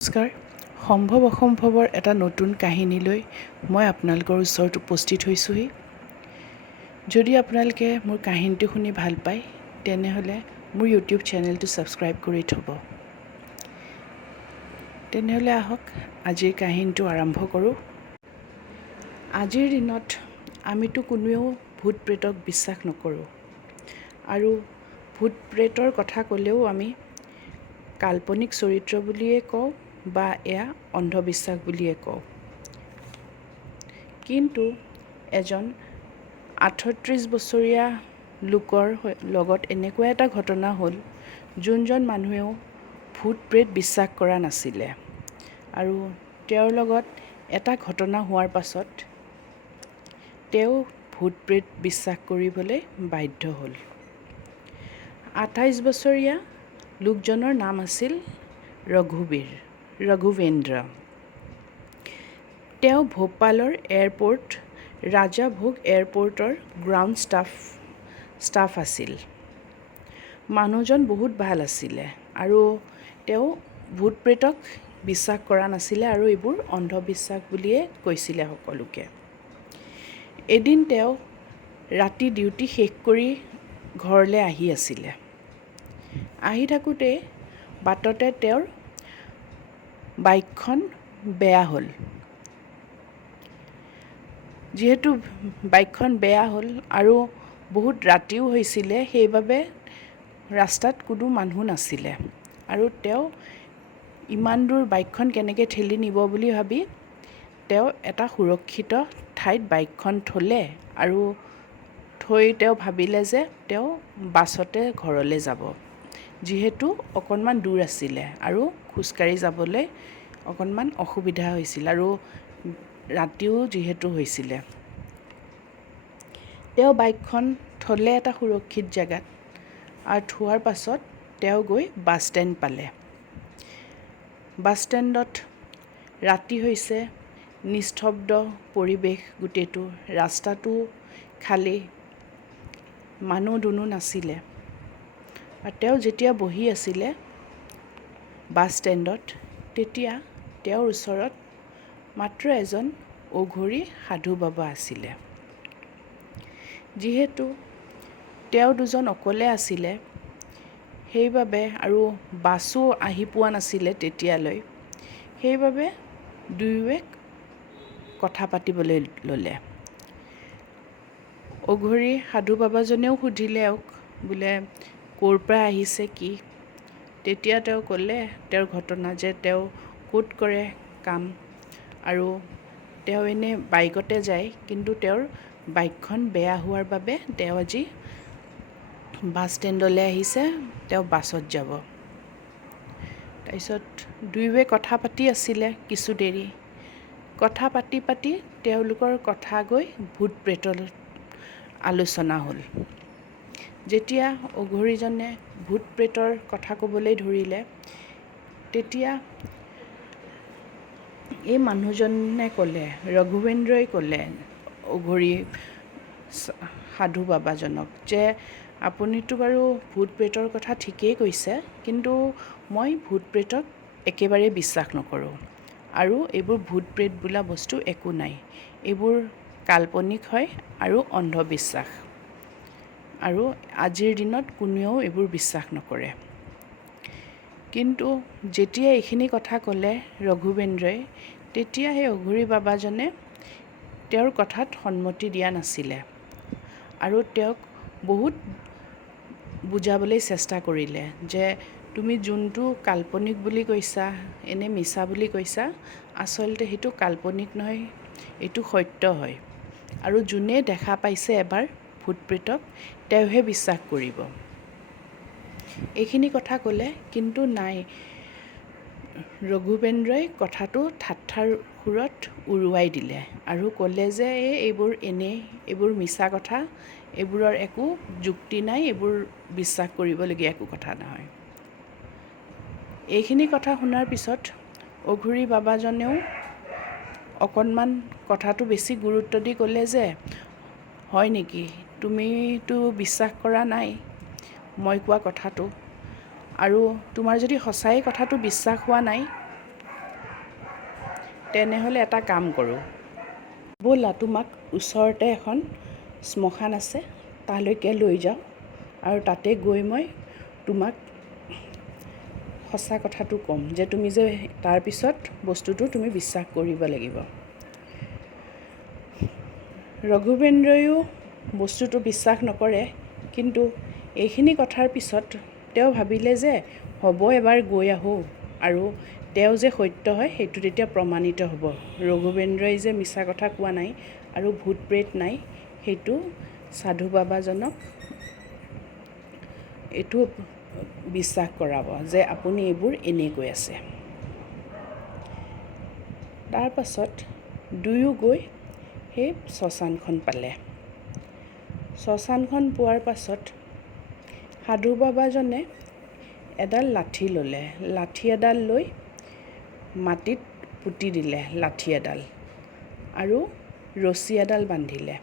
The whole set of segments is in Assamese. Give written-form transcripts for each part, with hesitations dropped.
নমস্কাৰ। সম্ভৱ অসম্ভৱৰ এটা নতুন কাহিনীলৈ মই আপোনালোকৰ ওচৰত উপস্থিত হৈছোঁহি। যদি আপোনালোকে মোৰ কাহিনীটো শুনি ভাল পায় তেনেহ'লে মোৰ ইউটিউব চেনেলটো ছাবস্ক্ৰাইব কৰি থ'ব। তেনেহ'লে আহক আজিৰ কাহিনীটো আৰম্ভ কৰোঁ। আজিৰ দিনত আমিতো কোনেও ভূত প্ৰেতক বিশ্বাস নকৰোঁ আৰু ভূত প্ৰেতৰ কথা ক'লেও আমি কাল্পনিক চৰিত্ৰ বুলিয়ে কওঁ বা এয়া অন্ধবিশ্বাস বুলিয়ে কওঁ। কিন্তু এজন 38 বছৰীয়া লোকৰ লগত এনেকুৱা এটা ঘটনা হ'ল, যোনজন মানুহেও ভূত প্ৰেত বিশ্বাস কৰা নাছিলে আৰু তেওঁৰ লগত এটা ঘটনা হোৱাৰ পাছত তেওঁ ভূত প্ৰেত বিশ্বাস কৰিবলৈ বাধ্য হ'ল। 28 বছৰীয়া লোকজনৰ নাম আছিল ৰঘুবেন্দ্ৰ। তেওঁ ভোপালৰ এয়াৰপোৰ্ট ৰাজা ভোগ এয়াৰপোৰ্টৰ গ্ৰাউণ্ড ষ্টাফ আছিল। মানুহজন বহুত ভাল আছিলে আৰু তেওঁ ভূত প্ৰেতক বিশ্বাস কৰা নাছিলে আৰু এইবোৰ অন্ধবিশ্বাস বুলিয়ে কৈছিলে সকলোকে। এদিন তেওঁ ৰাতি ডিউটি শেষ কৰি ঘৰলৈ আহি আছিলে। আহি থাকোঁতে বাটতে তেওঁৰ বাইকখন বেয়া হ'ল। যিহেতু বাইকখন বেয়া হ'ল আৰু বহুত ৰাতিও হৈছিলে, সেইবাবে ৰাস্তাত কোনো মানুহ নাছিলে আৰু তেওঁ ইমান দূৰ বাইকখন কেনেকৈ ঠেলি নিব বুলি ভাবি তেওঁ এটা সুৰক্ষিত ঠাইত বাইকখন থ'লে আৰু থৈ তেওঁ ভাবিলে যে তেওঁ বাছতে ঘৰলৈ যাব, যিহেতু অকণমান দূৰ আছিলে আৰু খোজকাঢ়ি যাবলৈ অকণমান অসুবিধা হৈছিল আৰু ৰাতিও যিহেতু হৈছিলে। তেওঁ বাইকখন থ'লে এটা সুৰক্ষিত জেগাত আৰু থোৱাৰ পাছত তেওঁ গৈ বাছ ষ্টেণ্ড পালে। বাছ ষ্টেণ্ডত ৰাতি হৈছে, নিস্তব্ধ পৰিৱেশ গোটেইটো, ৰাস্তাটো খালী, মানুহ দুনুহ নাছিলে। আৰু তেওঁ যেতিয়া বহি আছিলে বাছ ষ্টেণ্ডত, তেতিয়া তেওঁৰ ওচৰত মাত্ৰ এজন অঘৰী সাধু বাবা আছিলে। যিহেতু তেওঁ দুজন অকলে আছিলে, সেইবাবে আৰু বাছো আহি পোৱা নাছিলে তেতিয়ালৈ, সেইবাবে দুয়োৱে কথা পাতিবলৈ ল'লে। অঘৰী সাধু বাবাজনেও সুধিলে বোলে ক'ৰ পৰা আহিছে কি। তেতিয়া তেওঁ ক'লে তেওঁৰ ঘটনা, যে তেওঁ ক'ত কৰে কাম আৰু তেওঁ এনে বাইকতে যায়, কিন্তু তেওঁৰ বাইকখন বেয়া হোৱাৰ বাবে তেওঁ আজি বাছ ষ্টেণ্ডলৈ আহিছে, তেওঁ বাছত যাব। তাৰপিছত দুয়োৱে কথা পাতি আছিলে কিছু দেৰি। কথা পাতি পাতি তেওঁলোকৰ কথা গৈ ভূত প্ৰেতৰ আলোচনা হ'ল। যেতিয়া অঘৰীজনে ভূত প্ৰেতৰ কথা ক'বলৈ ধৰিলে, তেতিয়া এই মানুহজনে ক'লে, ৰঘুবেন্দ্ৰই ক'লে অঘৰী সাধু বাবাজনক, যে আপুনিতো বাৰু ভূত প্ৰেতৰ কথা ঠিকেই কৈছে, কিন্তু মই ভূত প্ৰেতক একেবাৰে বিশ্বাস নকৰোঁ আৰু এইবোৰ ভূত প্ৰেত বোলা বস্তু একো নাই, এইবোৰ কাল্পনিক হয় আৰু অন্ধবিশ্বাস আৰু আজিৰ দিনত কোনেও এইবোৰ বিশ্বাস নকৰে। কিন্তু যেতিয়া এইখিনি কথা ক'লে ৰঘুবেন্দ্ৰই, তেতিয়া সেই অঘৰী বাবাজনে তেওঁৰ কথাত সন্মতি দিয়া নাছিলে আৰু তেওঁক বহুত বুজাবলৈ চেষ্টা কৰিলে, যে তুমি যোনটো কাল্পনিক বুলি কৈছা, এনে মিছা বুলি কৈছা, আচলতে সেইটো কাল্পনিক নহয়, এইটো সত্য হয় আৰু যোনে দেখা পাইছে এবাৰ ভূত প্ৰেতক তেওঁহে বিশ্বাস কৰিব। এইখিনি কথা ক'লে, কিন্তু নাই, ৰঘুবেন্দ্ৰই কথাটো ঠাট্টাৰ সুৰত উৰুৱাই দিলে আৰু ক'লে যে এইবোৰ এনেই, এইবোৰ মিছা কথা, এইবোৰৰ একো যুক্তি নাই, এইবোৰ বিশ্বাস কৰিবলগীয়া একো কথা নহয়। এইখিনি কথা শুনাৰ পিছত অঘৰী বাবাজনেও অকণমান কথাটো বেছি গুৰুত্ব দি ক'লে যে হয় নেকি, তুমিতো বিশ্বাস কৰা নাই মই কোৱা কথাটো, আৰু তোমাৰ যদি সঁচাই কথাটো বিশ্বাস হোৱা নাই, তেনেহ'লে এটা কাম কৰোঁ, ব'লা তোমাক ওচৰতে এখন শ্মশান আছে তালৈকে লৈ যাওঁ আৰু তাতে গৈ মই তোমাক সঁচা কথাটো ক'ম যে তুমি যে তাৰপিছত বস্তুটো তুমি বিশ্বাস কৰিব লাগিব। ৰঘুবেন্দ্ৰয়ো বস্তুটো বিশ্বাস নকৰে, কিন্তু এইখিনি কথাৰ পিছত তেওঁ ভাবিলে যে হ'ব এবাৰ গৈ আহোঁ আৰু তেওঁ যে সত্য হয় সেইটো তেতিয়া প্ৰমাণিত হ'ব। ৰঘুবেন্দ্ৰই যে মিছা কথা কোৱা নাই আৰু ভূত প্ৰেত নাই সেইটো সাধু বাবাজনক এইটো বিশ্বাস কৰাব যে আপুনি এইবোৰ এনেই কৈ আছে। তাৰ পাছত দুয়ো গৈ সেই শ্মশানখন পালে। শ্মশানখন পোৱাৰ পাছত সাধু বাবাজনে এডাল লাঠি ল'লে, লাঠি এডাল লৈ মাটিত পুতি দিলে লাঠি এডাল আৰু ৰছী এডাল বান্ধিলে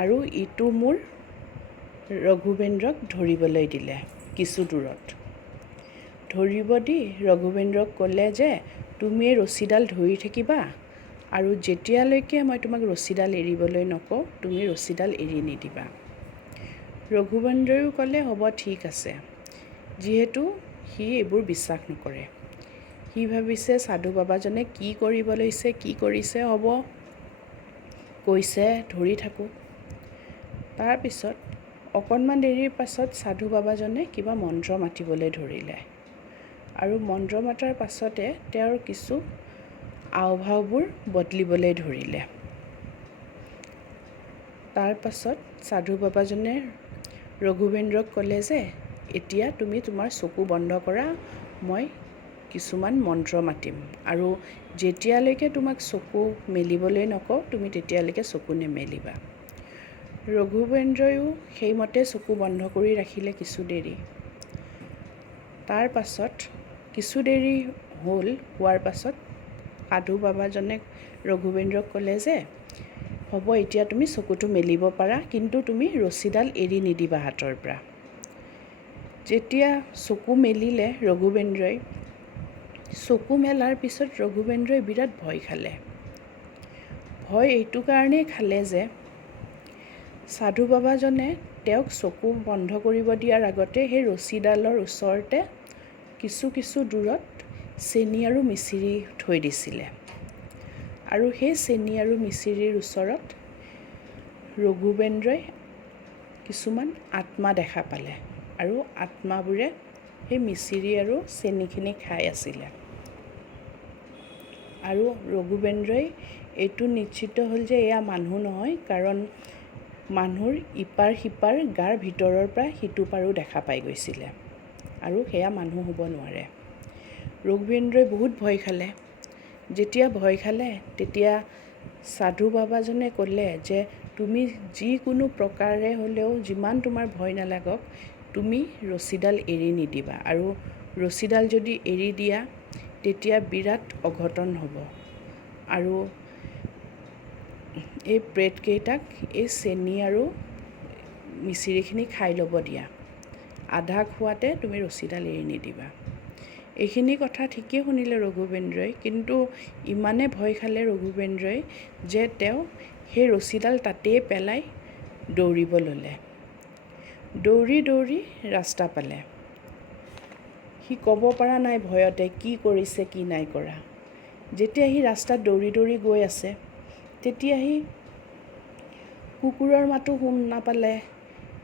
আৰু ইটো মূৰ ৰঘুবেন্দ্ৰক ধৰিবলৈ দিলে। কিছু দূৰত ধৰিব দি ৰঘুবেন্দ্ৰক ক'লে যে তুমি এই ৰছীডাল ধৰি থাকিবা আৰু যেতিয়ালৈকে মই তোমাক ৰছীডাল এৰিবলৈ নকওঁ তুমি ৰছীডাল এৰি নিদিবা। ৰঘুবেন্দ্ৰয়ো ক'লে হ'ব ঠিক আছে, যিহেতু সি এইবোৰ বিশ্বাস নকৰে। সি ভাবিছে সাধু বাবাজনে কি কৰিব লৈছে, কি কৰিছে, হ'ব কৈছে ধৰি থাকোঁ। তাৰপিছত অকণমান দেৰিৰ পাছত সাধু বাবাজনে কিবা মন্ত্ৰ মাতিবলৈ ধৰিলে আৰু মন্ত্ৰ মাতাৰ পাছতে তেওঁৰ কিছু আওভাওবোৰ বদলিবলৈ ধৰিলে। তাৰ পাছত সাধু বাবাজনে ৰঘুবেন্দ্ৰক ক'লে যে এতিয়া তুমি তোমাৰ চকু বন্ধ কৰা, মই কিছুমান মন্ত্ৰ মাতিম আৰু যেতিয়ালৈকে তোমাক চকু মেলিবলৈ নকওঁ তুমি তেতিয়ালৈকে চকু নেমেলিবা। ৰঘুবেন্দ্ৰয়ো সেইমতে চকু বন্ধ কৰি ৰাখিলে কিছু দেৰি। তাৰ পাছত কিছু দেৰি হোৱাৰ পাছত সাধু বাবাজনে ৰঘুবেন্দ্ৰক ক'লে যে হ'ব এতিয়া তুমি চকুটো মেলিব পাৰা, কিন্তু তুমি ৰছীডাল এৰি নিদিবা হাতৰ পৰা। যেতিয়া চকু মেলিলে ৰঘুবেন্দ্ৰই, চকু মেলাৰ পিছত ৰঘুবেন্দ্ৰই বিৰাট ভয় খালে। ভয় এইটো কাৰণেই খালে যে সাধু বাবাজনে তেওঁক চকু বন্ধ কৰিব দিয়াৰ আগতে সেই ৰছীডালৰ ওচৰতে কিছু দূৰত চেনি আৰু মিচিৰি থৈ দিছিলে আৰু সেই চেনি আৰু মিচিৰিৰ ওচৰত ৰঘুবেন্দ্ৰই কিছুমান আত্মা দেখা পালে আৰু আত্মাবোৰে সেই মিচিৰি আৰু চেনিখিনি খাই আছিলে আৰু ৰঘুবেন্দ্ৰই এইটো নিশ্চিত হ'ল যে এয়া মানুহ নহয়, কাৰণ মানুহৰ ইপাৰ সিপাৰ গাৰ ভিতৰৰ পৰা সিটো পাৰো দেখা পাই গৈছিলে আৰু সেয়া মানুহ হ'ব নোৱাৰে। ৰঘুবেন্দ্ৰই বহুত ভয় খালে। যেতিয়া ভয় খালে তেতিয়া সাধু বাবাজনে ক'লে যে তুমি যিকোনো প্ৰকাৰে হ'লেও যিমান তোমাৰ ভয় নালাগক তুমি ৰছীডাল এৰি নিদিবা আৰু ৰছীডাল যদি এৰি দিয়া তেতিয়া বিৰাট অঘটন হ'ব আৰু এই প্ৰেতকেইটাক এই চেনি আৰু মিচিৰিখিনি খাই ল'ব দিয়া, আধা খোৱাতে তুমি ৰছীডাল এৰি নিদিবা। এইখিনি কথা ঠিকেই শুনিলে ৰঘুবেন্দ্ৰই, কিন্তু ইমানে ভয় খালে ৰঘুবেন্দ্ৰই যে তেওঁ সেই ৰছীডাল তাতেই পেলাই দৌৰিব ল'লে। দৌৰি ৰাস্তা পালে। সি ক'ব পৰা নাই ভয়তে কি কৰিছে কি নাই কৰা। যেতিয়া সি ৰাস্তাত দৌৰি গৈ আছে তেতিয়া সি কুকুৰৰ মাতো শুনা পালে,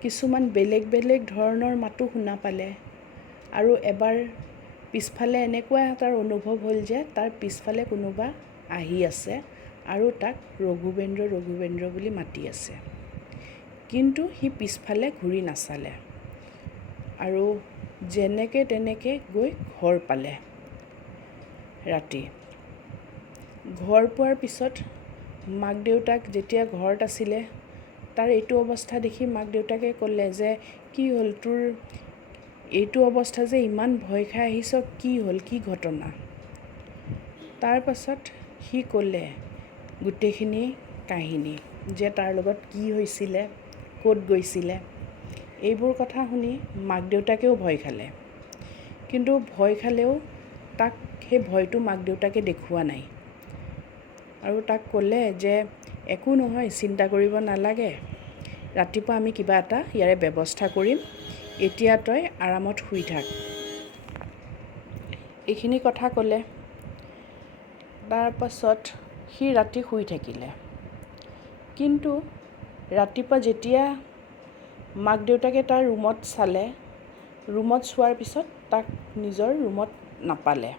কিছুমান বেলেগ ধৰণৰ মাতো শুনা পালে আৰু এবাৰ পিছফালে এনেকুৱা এটাৰ অনুভৱ হ'ল যে তাৰ পিছফালে কোনোবা আহি আছে আৰু তাক ৰঘুবেন্দ্ৰ বুলি মাতি আছে, কিন্তু সি পিছফালে ঘূৰি নাচালে আৰু যেনেকে তেনেকে গৈ ঘৰ পালে। ৰাতি ঘৰ পোৱাৰ পিছত মাক দেউতাক যেতিয়া ঘৰত আছিলে তাৰ এইটো অৱস্থা দেখি মাক দেউতাকে ক'লে যে কি হ'ল তোৰ এইটো অৱস্থা যে ইমান ভয় খাই আহিছ, কি হ'ল, কি ঘটনা? তাৰ পাছত সি ক'লে গোটেইখিনি কাহিনী যে তাৰ লগত কি হৈছিলে, ক'ত গৈছিলে। এইবোৰ কথা শুনি মাক দেউতাকেও ভয় খালে, কিন্তু ভয় খালেও তাক সেই ভয়টো মাক দেউতাকে দেখুওৱা নাই আৰু তাক ক'লে যে একো নহয়, চিন্তা কৰিব নালাগে, ৰাতিপুৱা আমি কিবা এটা ইয়াৰে ব্যৱস্থা কৰিম, এতিয়া তই আৰামত শুই থাক। এইখিনি কথা ক'লে। তাৰপাছত সি ৰাতি শুই থাকিলে। কিন্তু ৰাতিপুৱা যেতিয়া মাক দেউতাকে তাৰ ৰুমত চালে, ৰুমত চোৱাৰ পিছত তাক নিজৰ ৰুমত নাপালে।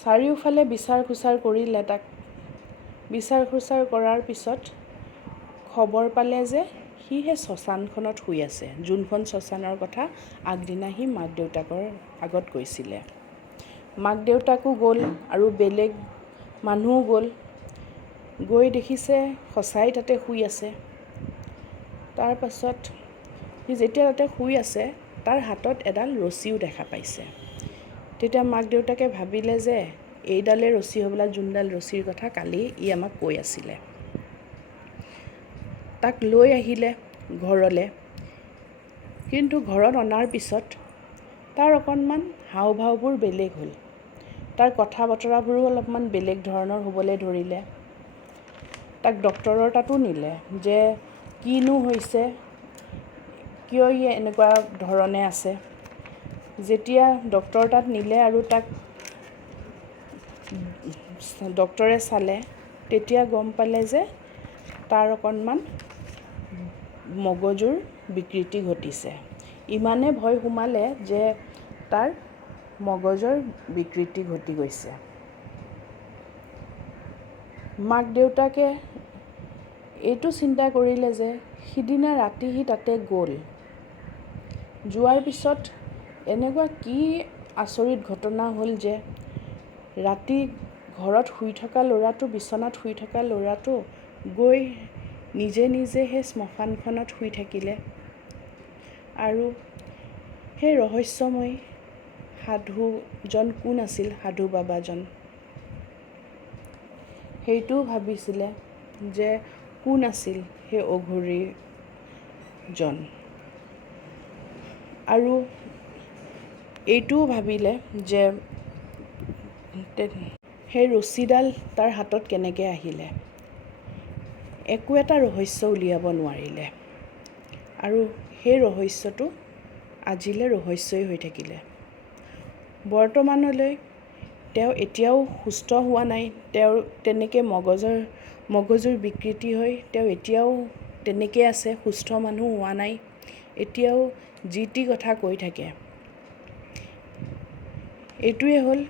চাৰিওফালে বিচাৰ খোচাৰ কৰিলে তাক। বিচাৰ খোচাৰ কৰাৰ পিছত খবৰ পালে যে সি সেই শ্মশানখনত শুই আছে, যোনখন শ্মশানৰ কথা আগদিনা সি মাক দেউতাকৰ আগত কৈছিলে। মাক দেউতাকো গ'ল আৰু বেলেগ মানুহো গ'ল, গৈ দেখিছে সঁচাই তাতে শুই আছে। তাৰপাছত সি যেতিয়া তাতে শুই আছে, তাৰ হাতত এডাল ৰছীও দেখা পাইছে। তেতিয়া মাক দেউতাকে ভাবিলে যে এইডালে ৰছী হ'বলা, যোনডাল ৰছীৰ কথা কালি ই আমাক কৈ আছিলে। তাক লৈ আহিলে ঘৰলৈ। কিন্তু ঘৰত অনাৰ পিছত তাৰ অকণমান হাও ভাওবোৰ বেলেগ হ'ল। তাৰ কথা বতৰাবোৰো অলপমান বেলেগ ধৰণৰ হ'বলৈ ধৰিলে। তাক ডক্তৰৰ তাতো নিলে যে কিনো হৈছে, কিয় ই এনেকুৱা ধৰণে আছে। যেতিয়া ডক্তৰৰ তাত নিলে আৰু তাক ডক্তৰে চালে, তেতিয়া গম পালে যে তাৰ অকণমান মগজুৰ বিকৃতি ঘটিছে। ইমানে ভয় সোমালে যে তাৰ মগজৰ বিকৃতি ঘটি গৈছে। মাক দেউতাকে এইটো চিন্তা কৰিলে যে সিদিনা ৰাতি সি তাতে গ'ল, যোৱাৰ পিছত এনেকুৱা কি আচৰিত ঘটনা হ'ল যে ৰাতি ঘৰত শুই থকা ল'ৰাটো, বিচনাত শুই থকা ল'ৰাটো গৈ নিজে নিজে সেই শ্মশানখনত শুই থাকিলে। আৰু সেই ৰহস্যময় সাধুজন কোন আছিল, সাধু বাবাজন, সেইটোও ভাবিছিলে যে কোন আছিল সেই অঘৰীজন। আৰু এইটোও ভাবিলে যে সেই ৰছীডাল তাৰ হাতত কেনেকৈ আহিলে। একো এটা ৰহস্য উলিয়াব নোৱাৰিলে। আৰু সেই ৰহস্যটো আজিলৈ ৰহস্যই হৈ থাকিলে। বৰ্তমানলৈ তেওঁ এতিয়াও সুস্থ হোৱা নাই। তেওঁৰ তেনেকৈ মগজুৰ বিকৃতি হৈ তেওঁ এতিয়াও তেনেকৈ আছে, সুস্থ মানুহ হোৱা নাই। এতিয়াও যি টি কথা কৈ থাকে। এইটোৱে হ'ল